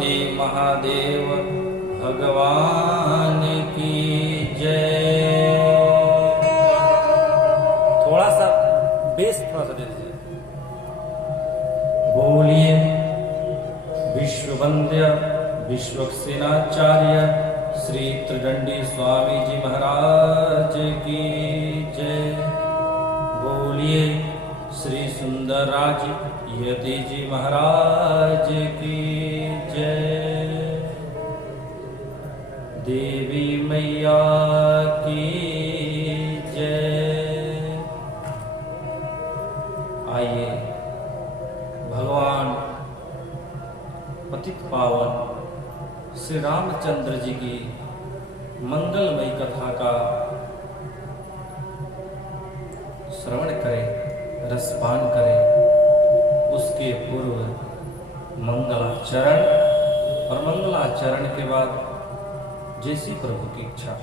उमापति महादेव भगवान की जय। थोड़ा सा बेस थोड़ा सा दे दीजिए। बोलिए विश्ववंद्य विश्वक्सेनाचार्य श्री त्रिदंडी स्वामी जी महाराज की जय। बोलिए श्री सुंदरराज यति जी महाराज की जय। देवी मैया की जय। आइए भगवान पतित पावन श्री रामचंद्र जी की मंगलमयी कथा का श्रवण करें, रसपान करें। उसके पूर्व मंगलाचरण और मंगलाचरण के बाद जैसी प्रभु की इच्छा।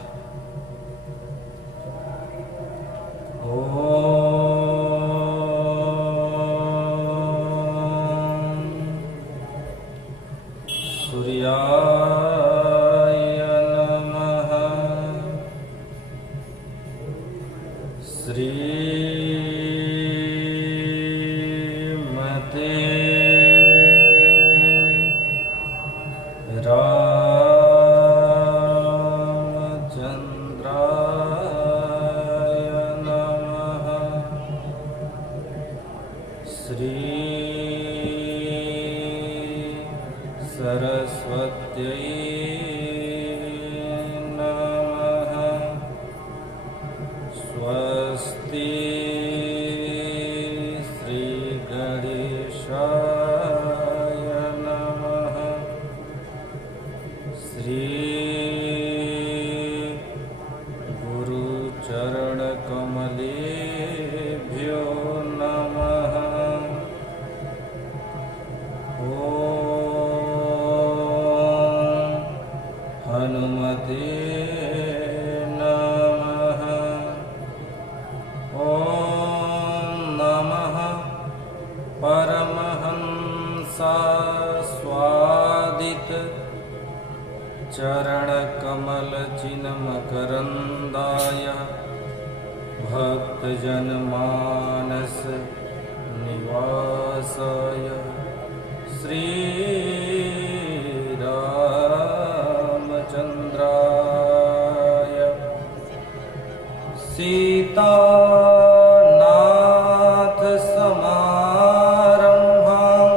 सूर्याय नमः। श्रीमते रामचंद्राय नमः। श्री सरस्वत्यै नमः। स्वस्ति श्री गणेशाय नमः। श्री गुरुचरणकमलेभ्यो नमः। हनुमते नमः। ॐ नमः परमहंसास्वादित चरणकमलचिन्मकरन्दाय भक्तजनमानस निवासाय श्रीरामचन्द्राय सीतानाथ समारम्भां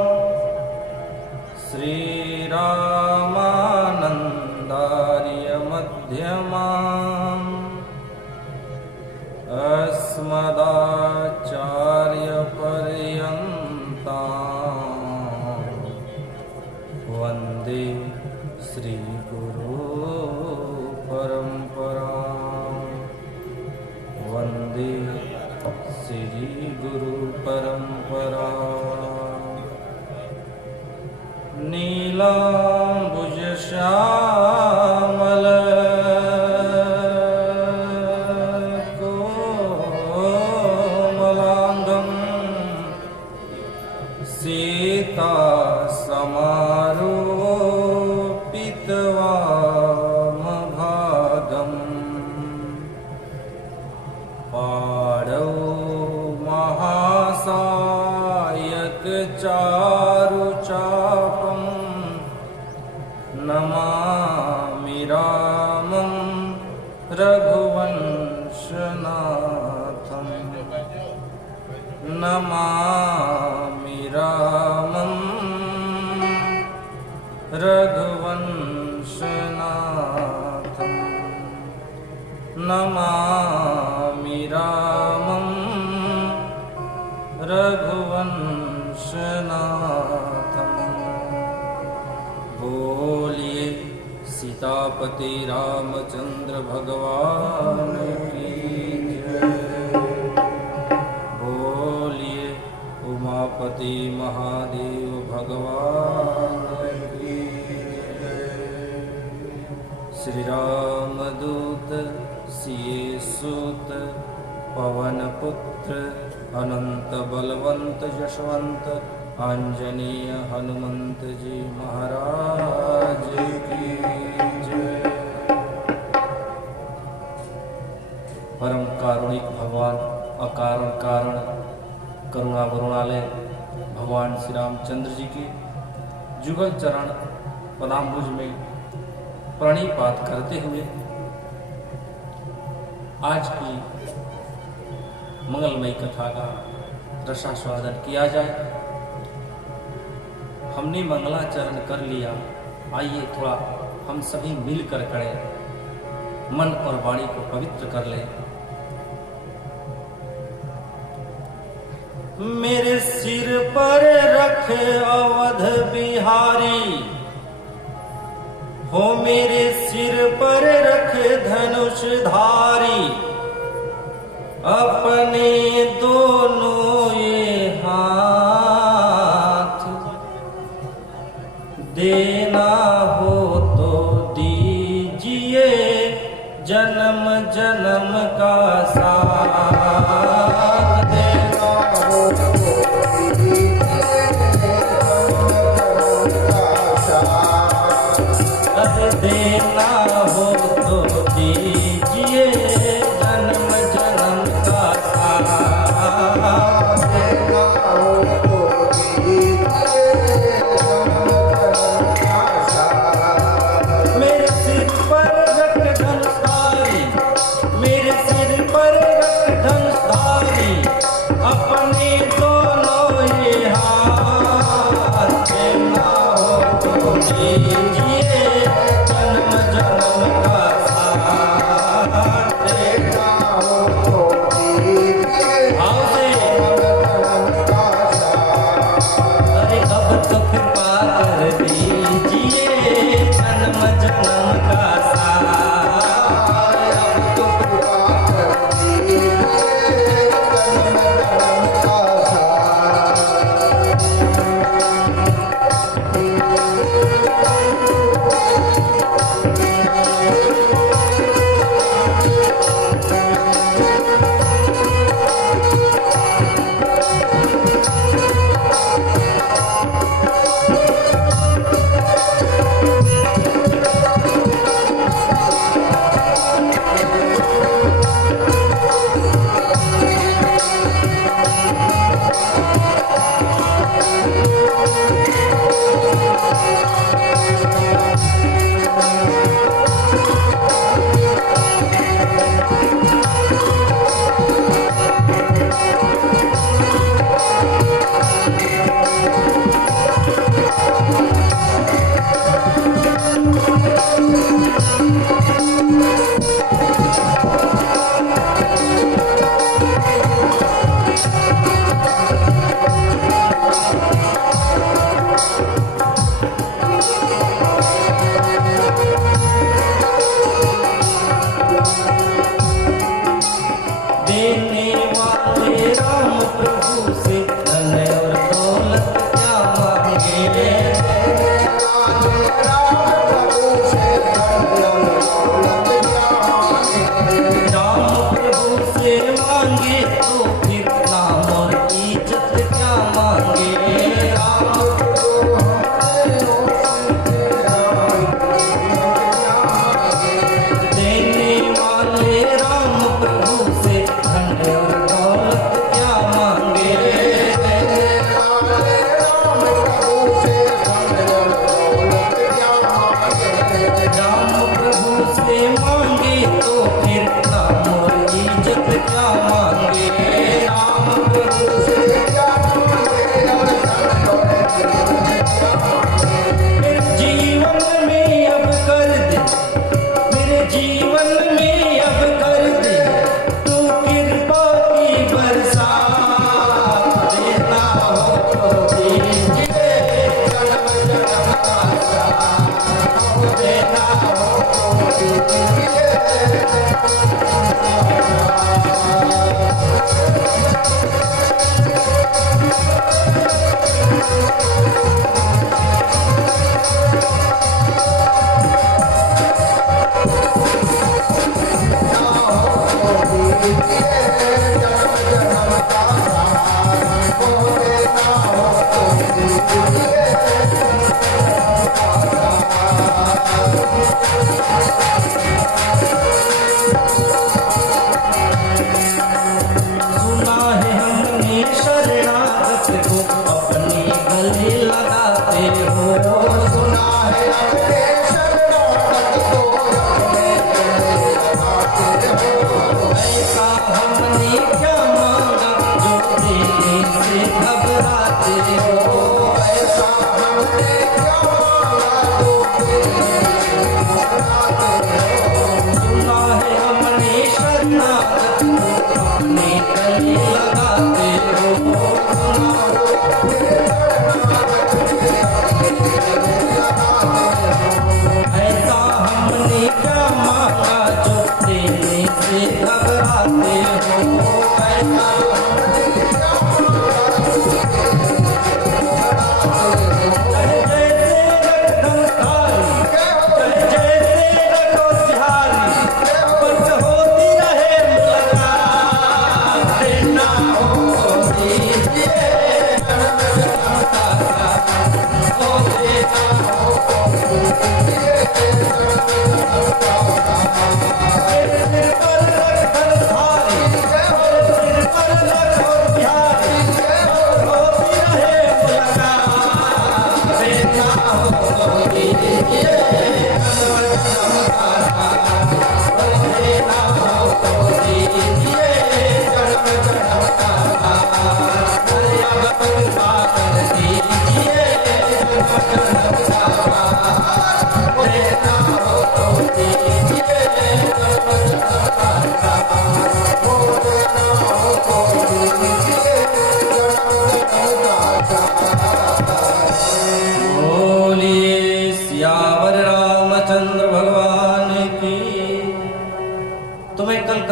श्रीरामानन्दार्य मध्यमाम् अस्मदाचार्यपर्यन्तां वन्दे श्रीगुरु परम्परां। वन्दे श्रीगुरु परम्परां। नीलाम्बुजश्यामल कोमलाङ्गं सीता समारोपितवामभागम्। पाणौ महासायकचारुचापं नमामि रामं रघुवंशनाथं। नमामि रामं रघुवंशनाथं। नमामि रामं रघुवंशनाथं। बोलिए सीतापति रामचंद्र भगवान की जय। बोलिए उमापति महादेव भगवान की जय। श्री रामदूत सिए सूत पवन पुत्र अनंत बलवंत यशवंत आंजनेय हनुमंत जी महाराज की जय। परम कारुणिक भगवान अकारण कारण करुणा वरुणालय भगवान श्री रामचंद्र जी के जुगल चरण पदाम्बुज में प्रणिपात करते हुए आज की मंगलमयी कथा का रसास्वादन किया जाए। हमने मंगलाचरण कर लिया, आइए थोड़ा हम सभी मिलकर करें, मन और वाणी को पवित्र कर लें। मेरे सिर पर रख अवध बिहारी, हो मेरे सिर पर रख धनुष धारी, अपने दोनों ये हाथ, देना हो तो दीजिए जन्म जन्म का साथ, देना हो तो दीजिए देना हो तो दीजिए जन्म जन्म का साथ, देना हो तो दीजिए जन्म जन्म का साथ। मेरे सिर पर रख धनुषधारी, मेरे सिर पर रख धनुषधारी, अपने दोनों ये हाथ, देना हो तो दीजिए जन्म जन्म का साथ, देना हो तो दीजिए जन्म जन्म का साथ। अरे अब तो कृपा कर दीजिए जन्म जन्म का साथ, अब तो कृपा कर दीजिए जन्म जन्म का साथ।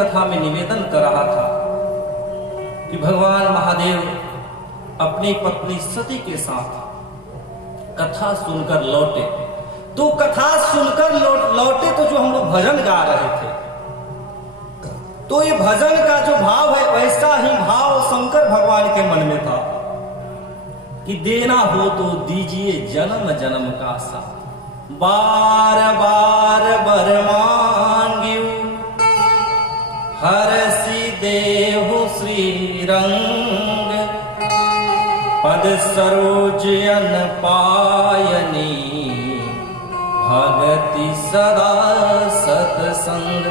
कथा में निवेदन कर रहा था कि भगवान महादेव अपनी पत्नी सती के साथ कथा सुनकर लौटे। तो कथा सुनकर लौटे तो जो हम लोग भजन गा रहे थे, तो ये भजन का जो भाव है वैसा ही भाव शंकर भगवान के मन में था कि देना हो तो दीजिए जन्म जन्म का साथ, बार बार बर मांगियो हरसि देहु श्री रंग, पद सरोज अन पायनी भगति सदा सतसंग।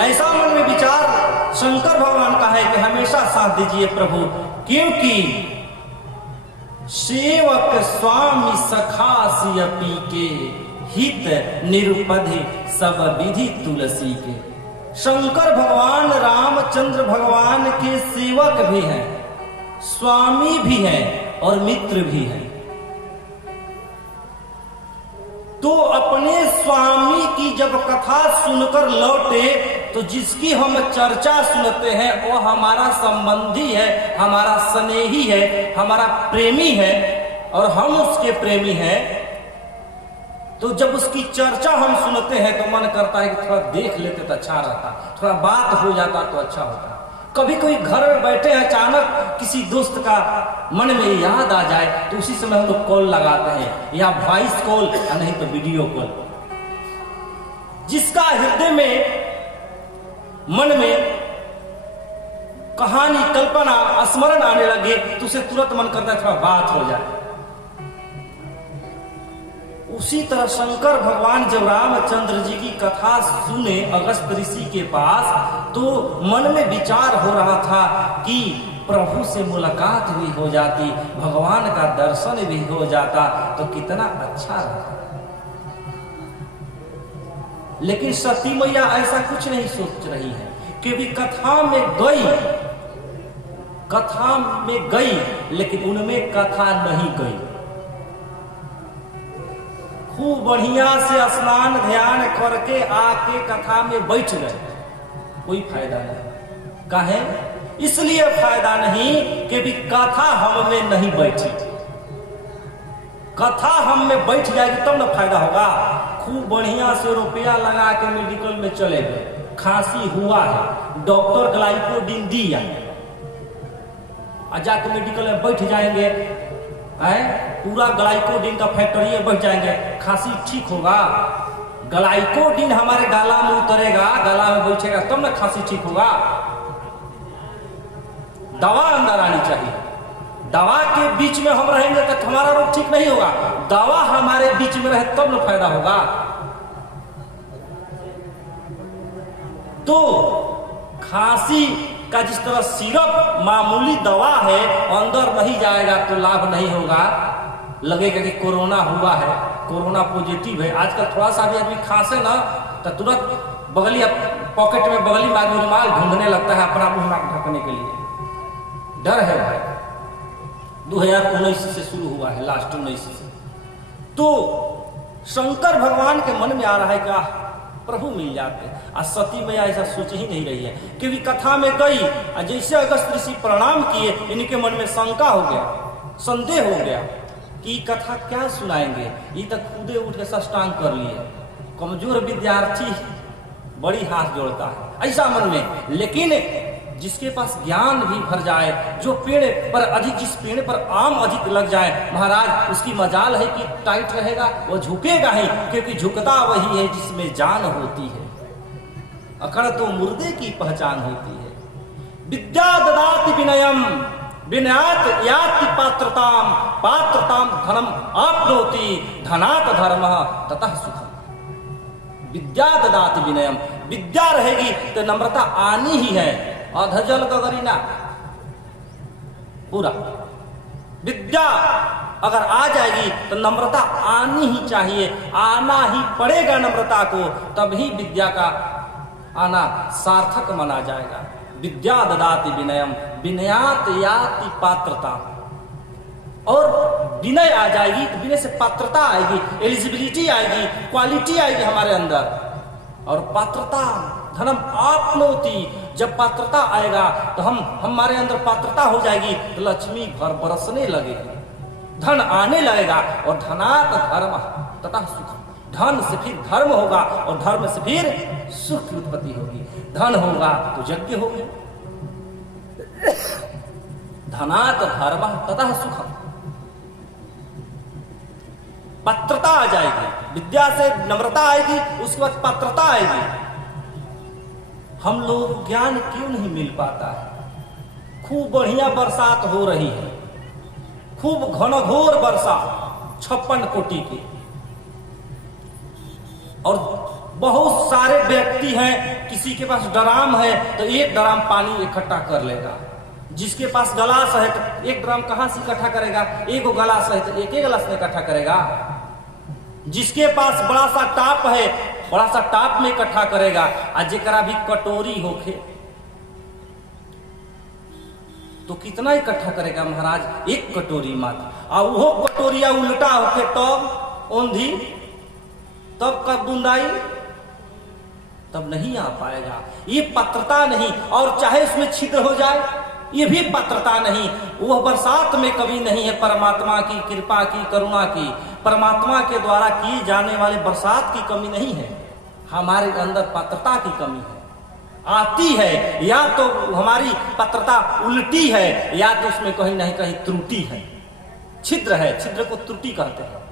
ऐसा मन में विचार शंकर भगवान का है कि हमेशा साथ दीजिए प्रभु, क्योंकि सेवक स्वामी सखा सियपी के हित निरुपधि सब विधि तुलसी के। शंकर भगवान रामचंद्र भगवान के सेवक भी हैं, स्वामी भी हैं और मित्र भी हैं। तो अपने स्वामी की जब कथा सुनकर लौटे तो जिसकी हम चर्चा सुनते हैं वो हमारा संबंधी है, हमारा स्नेही है, हमारा प्रेमी है और हम उसके प्रेमी हैं। तो जब उसकी चर्चा हम सुनते हैं तो मन करता है कि थोड़ा देख लेते तो अच्छा रहता, थोड़ा बात हो जाता तो अच्छा होता। कभी कभी घर में बैठे अचानक किसी दोस्त का मन में याद आ जाए तो उसी समय हम लोग कॉल लगाते हैं, या वॉइस कॉल या नहीं तो वीडियो कॉल। जिसका हृदय में मन में कहानी कल्पना स्मरण आने लगे तो उसे तुरंत मन करता है थोड़ा बात हो जाए। उसी तरह शंकर भगवान जब रामचंद्र जी की कथा सुने अगस्त ऋषि के पास, तो मन में विचार हो रहा था कि प्रभु से मुलाकात भी हो जाती, भगवान का दर्शन भी हो जाता तो कितना अच्छा रहता। लेकिन सती मैया ऐसा कुछ नहीं सोच रही है, क्योंकि कथा में गई लेकिन उनमें कथा नहीं गई। खूब बढ़िया से स्नान ध्यान करके आके कथा में बैठ गए, कोई फायदा नहीं। काहे? इसलिए फायदा नहीं कि कथा हम में नहीं बैठी। कथा हम में बैठ जाएगी तब ना फायदा होगा। खूब बढ़िया से रुपया लगा के मेडिकल में चले गए, खांसी हुआ है, डॉक्टर ग्लाइकोडिन दिया, जाके मेडिकल में बैठ जाएंगे, पूरा ग्लाइकोडिन का फैक्ट्री बैठ जाएंगे, खांसी ठीक होगा? ग्लाइकोडिन हमारे गला में उतरेगा, गला में बैठेगा तब ना खांसी ठीक होगा। दवा अंदर आनी चाहिए। दवा के बीच में हम रहेंगे तो हमारा रोग ठीक नहीं होगा। दवा हमारे बीच में रहे तब ना फायदा होगा। तो खांसी का जिस तरह सिरप मामूली दवा है, अंदर नहीं जाएगा तो लाभ नहीं होगा। लगेगा कि कोरोना हुआ है, कोरोना पॉजिटिव है। आजकल थोड़ा सा भी आदमी खांसे ना तो तुरंत बगली पॉकेट में बगली में आदमी रुमाल ढूंढने लगता है अपना मुंह नाक ढकने के लिए। डर है भाई। 2019 से शुरू हुआ है, लास्ट 19 से। तो शंकर भगवान के मन में आ रहा है कि प्रभु मिल जाते। आज सती मैया ऐसा सोच ही नहीं रही है, क्योंकि कथा में गई जैसे अगस्त ऋषि प्रणाम किए, इनके मन में शंका हो गया, संदेह हो गया कि कथा क्या सुनाएंगे। ये तक खुदे उठ के साष्टांग कर लिए। कमजोर विद्यार्थी बड़ी हाथ जोड़ता है ऐसा मन में। लेकिन जिसके पास ज्ञान भी भर जाए, जो पेड़ पर अधिक, जिस पेड़ पर आम अधिक लग जाए महाराज, उसकी मजाल है कि टाइट रहेगा, वो झुकेगा ही, क्योंकि झुकता वही है जिसमें जान होती है। अकड़ तो मुर्दे की पहचान होती है। विद्या ददाति विनयम विनयात याति पात्रताम, पात्रताम धनम आपनोति, धनात धर्मः ततः सुखम। विद्या ददाति विनयम, विद्या रहेगी तो नम्रता आनी ही है। अधजल गगरी ना पूरा विद्या अगर आ जाएगी तो नम्रता आनी ही चाहिए, आना ही पड़ेगा नम्रता को, तभी विद्या का आना सार्थक माना जाएगा। विद्या ददाति विनयम विनयात याति पात्रता, और विनय आ जाएगी तो विनय से पात्रता आएगी, एलिजिबिलिटी आएगी, क्वालिटी आएगी हमारे अंदर। और पात्रता धनम आपनोति, जब पात्रता आएगा तो हमारे अंदर पात्रता हो जाएगी तो लक्ष्मी घर बरसने लगेगी, धन आने लगेगा। और धनात धर्म तथा सुख, धन से फिर धर्म होगा और धर्म से फिर सुख की उत्पत्ति होगी। धन होगा तो यज्ञ होगी, धनात धर्म तथा सुख, पात्रता आ जाएगी, विद्या से नम्रता आएगी, उसके बाद पात्रता आएगी। हम लोग ज्ञान क्यों नहीं मिल पाता है? खूब बढ़िया बरसात हो रही है, खूब घनघोर वर्षा 56 कोटि की, और बहुत सारे व्यक्ति हैं, किसी के पास ड्राम है तो एक ड्राम पानी इकट्ठा कर लेगा, जिसके पास गिलास है तो एक ड्राम कहां से इकट्ठा करेगा, एक गिलास है तो एक गिलास में इकट्ठा करेगा, जिसके पास बड़ा सा टाप है बड़ा सा टाप में इकट्ठा करेगा, आ जेकरा भी कटोरी होके तो कितना इकट्ठा करेगा महाराज, एक कटोरी मात्र। और वो कटोरिया उल्टा होके तब ओंधी, तब कब बूंदाई, तब नहीं आ पाएगा। ये पात्रता नहीं, और चाहे उसमें छिद्र हो जाए ये भी पात्रता नहीं। वह बरसात में कभी नहीं है परमात्मा की कृपा की, करुणा की, परमात्मा के द्वारा किए जाने वाले बरसात की कमी नहीं है, हमारे अंदर पात्रता की कमी है, आती है। या तो हमारी पात्रता उल्टी है, या तो उसमें कहीं नहीं कहीं त्रुटि है, छिद्र है, छिद्र को त्रुटि कहते हैं।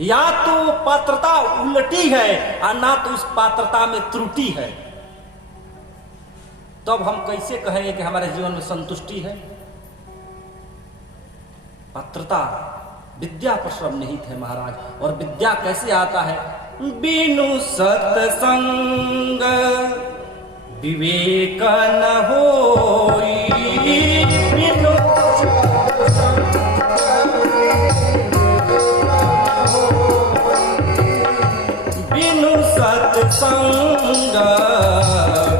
या तो पात्रता उल्टी है और ना तो उस पात्रता में त्रुटि है, तब हम कैसे कहेंगे कि हमारे जीवन में संतुष्टि है? पात्रता विद्या पर सब निहित है महाराज। और विद्या कैसे आता है? बिनु सत्संग विवेक न होई, बिनु सत्संग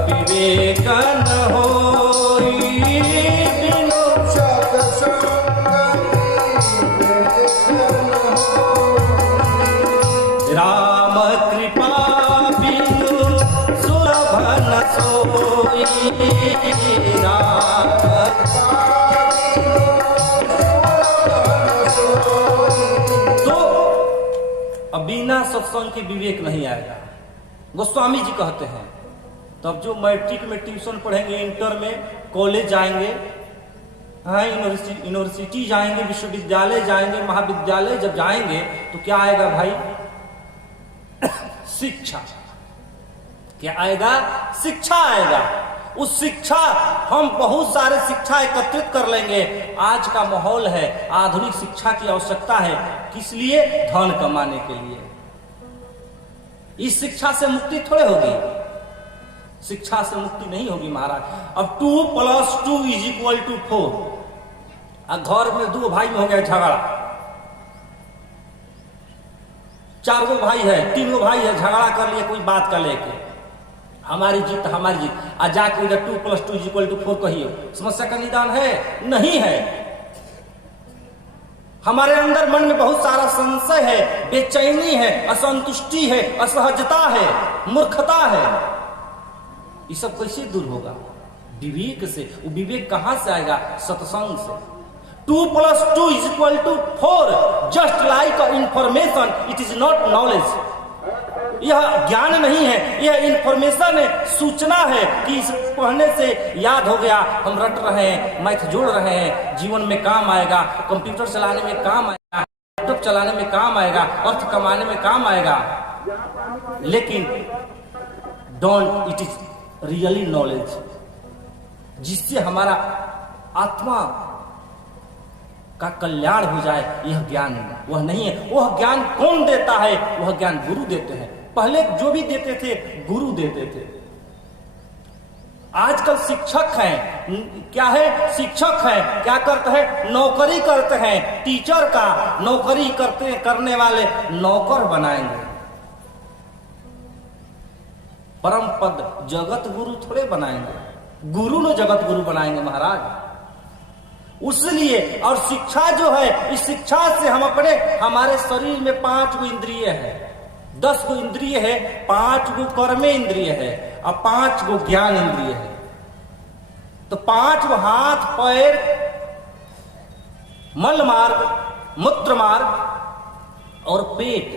विवेक न होई, बिनु राम कृपा बिनु सुलभ न सोई, तो अब बिना सत्संग के विवेक नहीं आएगा। गोस्वामी जी कहते हैं तब जो मैट्रिक में ट्यूशन पढ़ेंगे, इंटर में कॉलेज जाएंगे, हाँ यूनिवर्सिटी जाएंगे, विश्वविद्यालय जाएंगे, महाविद्यालय जब जाएंगे तो क्या आएगा भाई? शिक्षा। क्या आएगा? शिक्षा आएगा। उस शिक्षा, हम बहुत सारे शिक्षा एकत्रित कर लेंगे। आज का माहौल है, आधुनिक शिक्षा की आवश्यकता है, किस लिए? धन कमाने के लिए। इस शिक्षा से मुक्ति थोड़े होगी, शिक्षा से मुक्ति नहीं होगी महाराज। अब 2 + 2 = 4, घर में 2 भाई में हो गया झगड़ा, 4 भाई है, 3 भाई है, झगड़ा कर लिए कोई बात का लेके, हमारी जीत हमारी जीत, आ जाके उधर 2 + 2 = 4 कहिए, समस्या का निदान है? नहीं है। हमारे अंदर मन में बहुत सारा संशय है, बेचैनी है, असंतुष्टि है, असहजता है, मूर्खता है। ये सब कैसे दूर होगा? विवेक से। वो विवेक कहां से आएगा? सत्संग से। 2 + 2 = 4, just like information, it is not knowledge. यह ज्ञान नहीं है, यह इंफॉर्मेशन है, सूचना है कि इस पढ़ने से याद हो गया, हम रट रहे हैं, मैथ जोड़ रहे हैं, जीवन में काम आएगा, कंप्यूटर चलाने में काम आएगा, लैपटॉप चलाने में काम आएगा, अर्थ कमाने में काम आएगा। लेकिन don't, it is really knowledge, जिससे हमारा आत्मा का कल्याण हो जाए, यह ज्ञान वह नहीं है। वह ज्ञान कौन देता है? वह ज्ञान गुरु देते हैं। पहले जो भी देते थे गुरु देते थे। आजकल शिक्षक हैं, क्या है? शिक्षक हैं, क्या करते हैं? नौकरी करते हैं, टीचर का नौकरी करने वाले नौकर बनाएंगे। परम पद जगत गुरु थोड़े बनाएंगे, गुरु ने जगत गुरु बनाएंगे महाराज। उसलिए, और शिक्षा जो है, इस शिक्षा से हम अपने, हमारे शरीर में 5 इंद्रिय है, 10 इंद्रिय है, 5 कर्म इंद्रिय है, और 5 गो ज्ञान इंद्रिय है। तो 5 गो हाथ पैर, मल मार्ग, मूत्र मार्ग और पेट,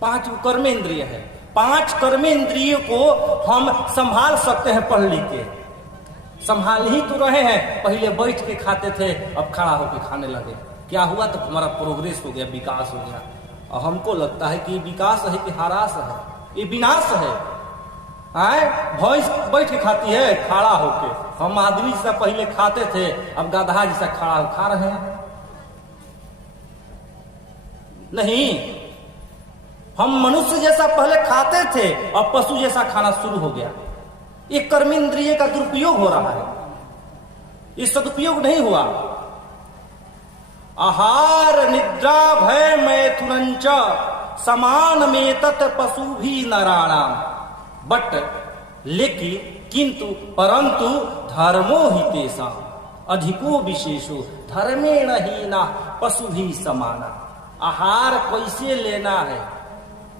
5 गो कर्मेंद्रिय है। 5 कर्मेंद्रियों को हम संभाल सकते हैं पढ़ लिख के। संभाल ही तो रहे हैं। पहले बैठ के खाते थे, अब खड़ा होकर खाने लगे। क्या हुआ? तो हमारा प्रोग्रेस हो गया, विकास हो गया। और हमको लगता है कि विकास है कि ह्रास है, ये विनाश है। भैंस बैठ के खाती है खड़ा होके, हम आदमी जैसा पहले खाते थे, अब गधा जैसा खड़ा खा रहे हैं। नहीं, हम मनुष्य जैसा पहले खाते थे और पशु जैसा खाना शुरू हो गया। ये कर्मेंद्रिय का दुरुपयोग हो रहा है, ये सदुपयोग नहीं हुआ। आहार निद्रा भय मैथुनंच समान में तत् पशु भी नराणाम। बट लेकिन किंतु परंतु धर्मो ही तेषां अधिको विशेषो धर्मेण ही ना पशु भी समाना। आहार कैसे लेना है,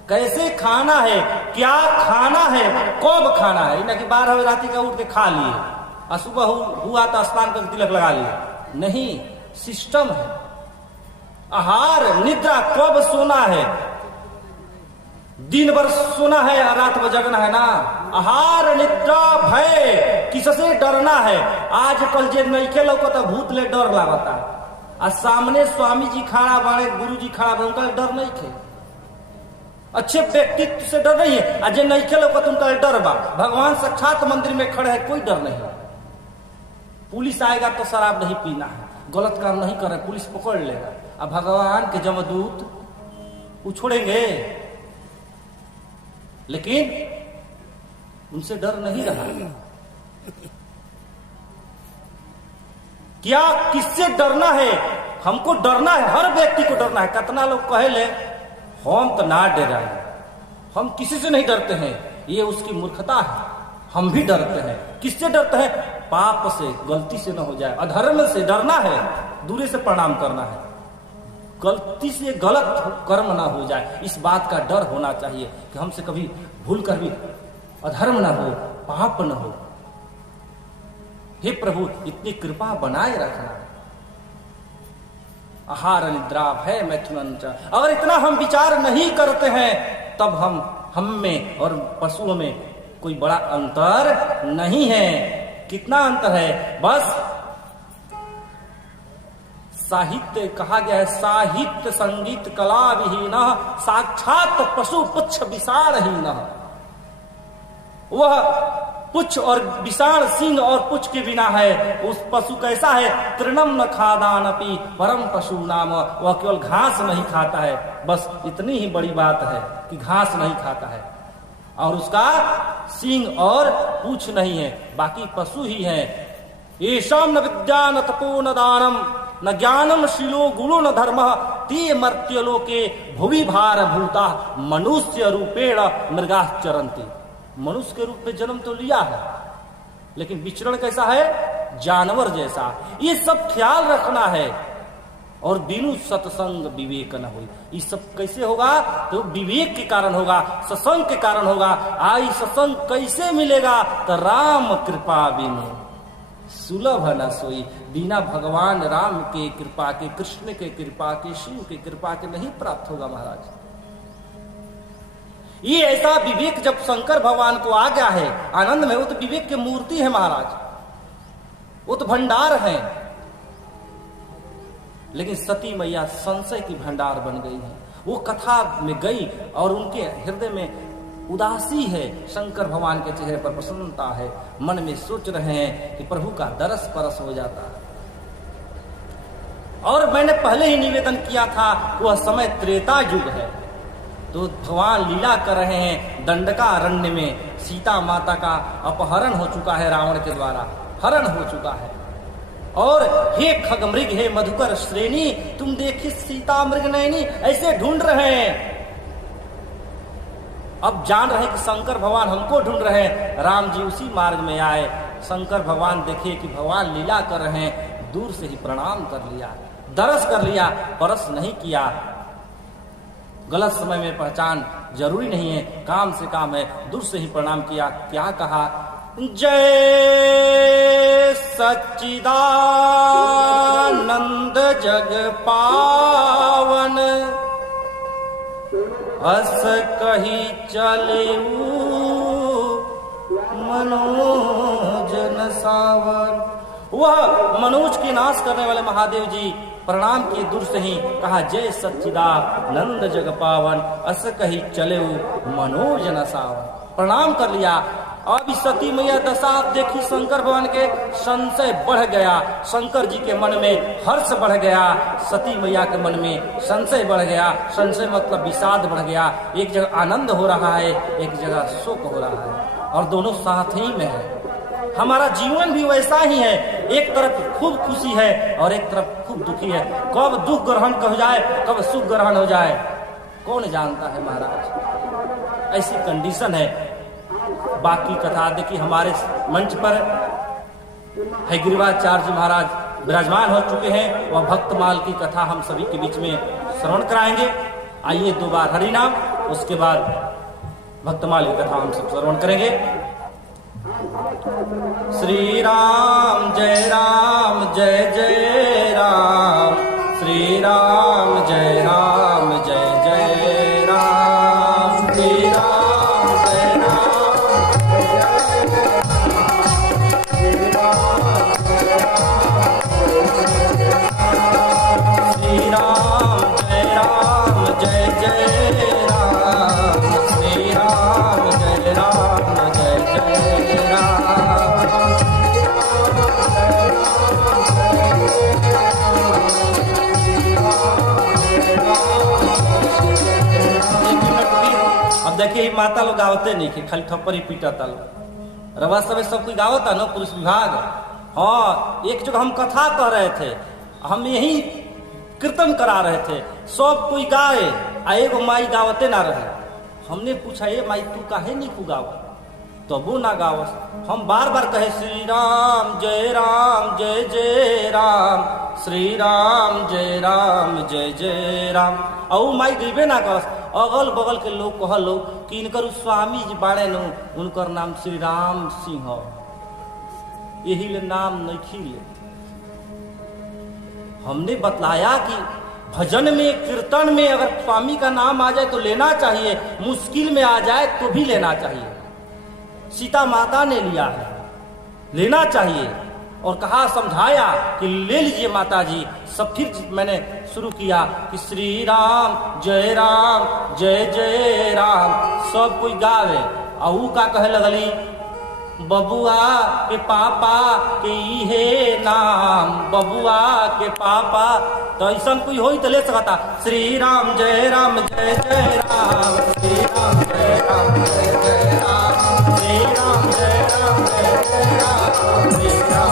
कैसे खाना है, क्या खाना है, कब खाना है। ना कि 12 बजे रात का उठ के खा लिए और सुबह हुआ तो स्नान करके तिलक लगा लिया। नहीं, सिस्टम है। आहार निद्रा, कब सोना है, दिन भर सोना है और रात में जगना है ना। आहार निद्रा भय, किससे डरना है। आज कल जे नइखे लौकता भूत ले डर लागता, और सामने स्वामी जी खड़ा बाड़े, गुरु जी खड़ा बाड़े, उनका डर नहीं थे। अच्छे व्यक्तित्व से डर नहीं है। अजय नहीं खेलो को तुमका डर बा। भगवान साक्षात मंदिर में खड़े हैं, कोई डर नहीं। पुलिस आएगा तो शराब नहीं पीना है, गलत काम नहीं करे, पुलिस पकड़ लेगा। अब भगवान के जमदूत वो छोड़ेंगे, लेकिन उनसे डर नहीं रहा। क्या किससे डरना है? हमको डरना है, हर व्यक्ति को डरना है। कितना लोग कहे ले हम तो ना डराए, हम किसी से नहीं डरते हैं, ये उसकी मूर्खता है। हम भी डरते हैं। किससे डरते हैं? पाप से, गलती से न हो जाए। अधर्म से डरना है, दूरी से प्रणाम करना है। गलती से गलत कर्म ना हो जाए, इस बात का डर होना चाहिए कि हमसे कभी भूल कर भी अधर्म ना हो, पाप न हो। हे प्रभु, इतनी कृपा बनाए रखना। आहार निद्रा भय मैथुनंच। अगर इतना हम विचार नहीं करते हैं, तब हम में और पशुओं में कोई बड़ा अंतर नहीं है। कितना अंतर है? बस साहित्य कहा गया है, साहित्य संगीत कला विहीन साक्षात पशु पुच्छ विषाणहीन। वह पुच्छ और विषाण, सिंह और पुच्छ के बिना है। उस पशु कैसा है? तृणम न खादानपि परम पशु नाम। वह केवल घास नहीं खाता है, बस इतनी ही बड़ी बात है कि घास नहीं खाता है, और उसका सिंह और पूछ नहीं है, बाकी पशु ही है। येषाम न विद्या न तपो न दानम न ज्ञानम शीलो गुणो न धर्म ते मर्त्यलोके भुवि भार भूता मनुष्य रूपेण मृगाः चरन्ति। मनुष्य के रूप में जन्म तो लिया है, लेकिन विचरण कैसा है? जानवर जैसा। ये सब ख्याल रखना है। और बिनु सत्संग विवेक न हो। ये सब कैसे होगा? तो विवेक के कारण होगा, सत्संग के कारण होगा। आई सत्संग कैसे मिलेगा? तो राम कृपा बिनु सुलभ न सोई। बिना भगवान राम के कृपा के, कृष्ण के कृपा के, शिव के कृपा के नहीं प्राप्त होगा महाराज। ये ऐसा विवेक जब शंकर भगवान को आ गया है आनंद में, वो तो विवेक की मूर्ति है महाराज, वो तो भंडार है। लेकिन सती मैया संशय की भंडार बन गई है। वो कथा में गई और उनके हृदय में उदासी है, शंकर भगवान के चेहरे पर प्रसन्नता है। मन में सोच रहे हैं कि प्रभु का दरस परस हो जाता है। और मैंने पहले ही निवेदन किया था, वह समय त्रेता युग है। तो भगवान लीला कर रहे हैं दंडका अरण्य में। सीता माता का अपहरण हो चुका है, रावण के द्वारा हरण हो चुका है। और हे खगमृग, हे मधुकर श्रेणी, तुम देखिए सीता मृग नयनी ऐसे ढूंढ रहे हैं। अब जान रहे कि शंकर भगवान हमको ढूंढ रहे हैं। राम जी उसी मार्ग में आए। शंकर भगवान देखिए कि भगवान लीला कर रहे हैं, दूर से ही प्रणाम कर लिया, दरस कर लिया, परस नहीं किया। गलत समय में पहचान जरूरी नहीं है, काम से काम है। दूर से ही प्रणाम किया। क्या कहा? जय सच्चिदानंद जग पावन, अस कही चलेऊ मनोज न सावन। वह मनोज के नाश करने वाले महादेव जी प्रणाम किए दूर से ही। कहा जय सच्चिदानंद जग पावन, अस कही चलेऊ मनोज न सावन। प्रणाम कर लिया। अब सती मैया दशा आप देखी, शंकर भगवान के संशय बढ़ गया। शंकर जी के मन में हर्ष बढ़ गया, सती मैया के मन में संशय बढ़ गया। संशय मतलब विषाद बढ़ गया। एक जगह आनंद हो रहा है, एक जगह शोक हो रहा है, और दोनों साथ ही में है। हमारा जीवन भी वैसा ही है, एक तरफ खूब खुशी है और एक तरफ खूब दुखी है। कब दुख ग्रहण हो जाए, कब सुख ग्रहण हो जाए, कौन जानता है महाराज। ऐसी कंडीशन है। बाकी कथा देखिए, हमारे मंच पर हयग्रीवाचार्य जी महाराज विराजमान हो चुके हैं। वह भक्तमाल की कथा हम सभी के बीच में श्रवण कराएंगे। आइए 2 बार हरि नाम, उसके बाद भक्तमाल की कथा हम सब श्रवण करेंगे। श्री राम जय जय राम, श्री राम जय जय राम, श्री राम जय श्री राम जय जय राम, श्री राम जय जय राम। अब देखिए, माता लोग गावते नहीं कि खाली थप्पड़ ही पीटता लोग। रवा सब कोई गावता ना, पुरुष विभाग। हाँ, एक जगह हम कथा कह रहे थे, हम यही कीर्तन करा रहे थे, सब कोई गाए, एगो माई गावते ना रहे। हमने पूछा, ये माई तू काहे नहीं को गाव? तो वो ना गावस। हम बार बार कहे श्री राम जय जय राम, श्री राम जय जय राम, और माई गईबे ना करस। अगल बगल के लोग कह लो कि इनकर स्वामी जी बाड़े नो, उनकर नाम श्री राम सिंह, यही ले नाम नहीं ले। हमने बतलाया कि भजन में, कीर्तन में अगर स्वामी का नाम आ जाए तो लेना चाहिए, मुश्किल में आ जाए तो भी लेना चाहिए। सीता माता ने लिया है, लेना चाहिए। और कहा, समझाया कि ले लीजिए माता जी। सब फिर मैंने शुरू किया कि श्री राम जय जय राम, सब कोई गावे। और का कहे लगली, बबुआ के पापा के इहे नाम, बबुआ के पापा। तो ऐसा कोई हो तो ले सकता। श्री राम जय जय राम, श्री राम जय जय राम, श्री राम जय राम, श्री राम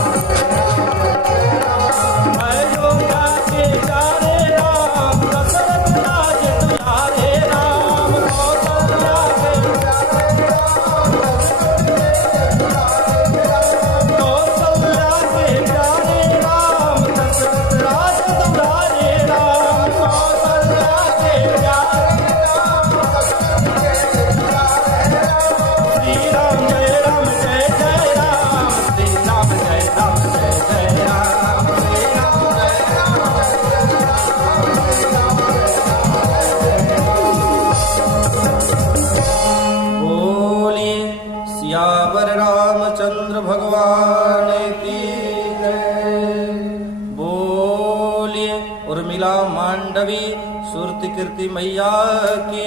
अयोध्या के प्यारे राम, दशरथ राज दुलारे राम, कौशल्या के प्यारे राम, कौशल्या के प्यारे राम, दशरथ राज दुलारे राम, कौशल्या के प्यारे राम, श्री राम जय जय राम, श्री राम जय जय राम, श्री राम जय बोलिए सियावर रामचंद्र भगवान की जय। बोलिए उर्मिला मांडवी सुरति कीर्ति मैया की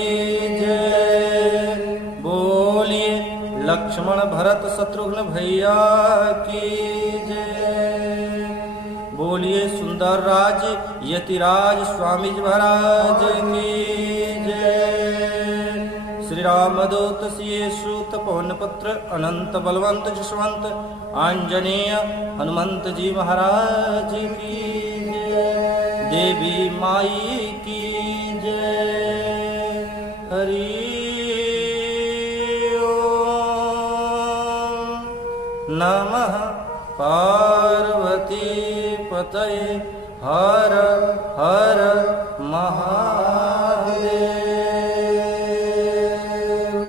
जय। बोलिए लक्ष्मण भरत शत्रुघ्न भैया की जय। बोलिए सुंदर राज यतिराज स्वामी जी महाराज की जय। श्री रामदूत सिए सूत पवन पुत्र अनंत बलवंत जसवंत आंजनेय हनुमंत जी महाराज की जय। देवी माई की जय। हरि नमः पार्वती पतये हर हर महा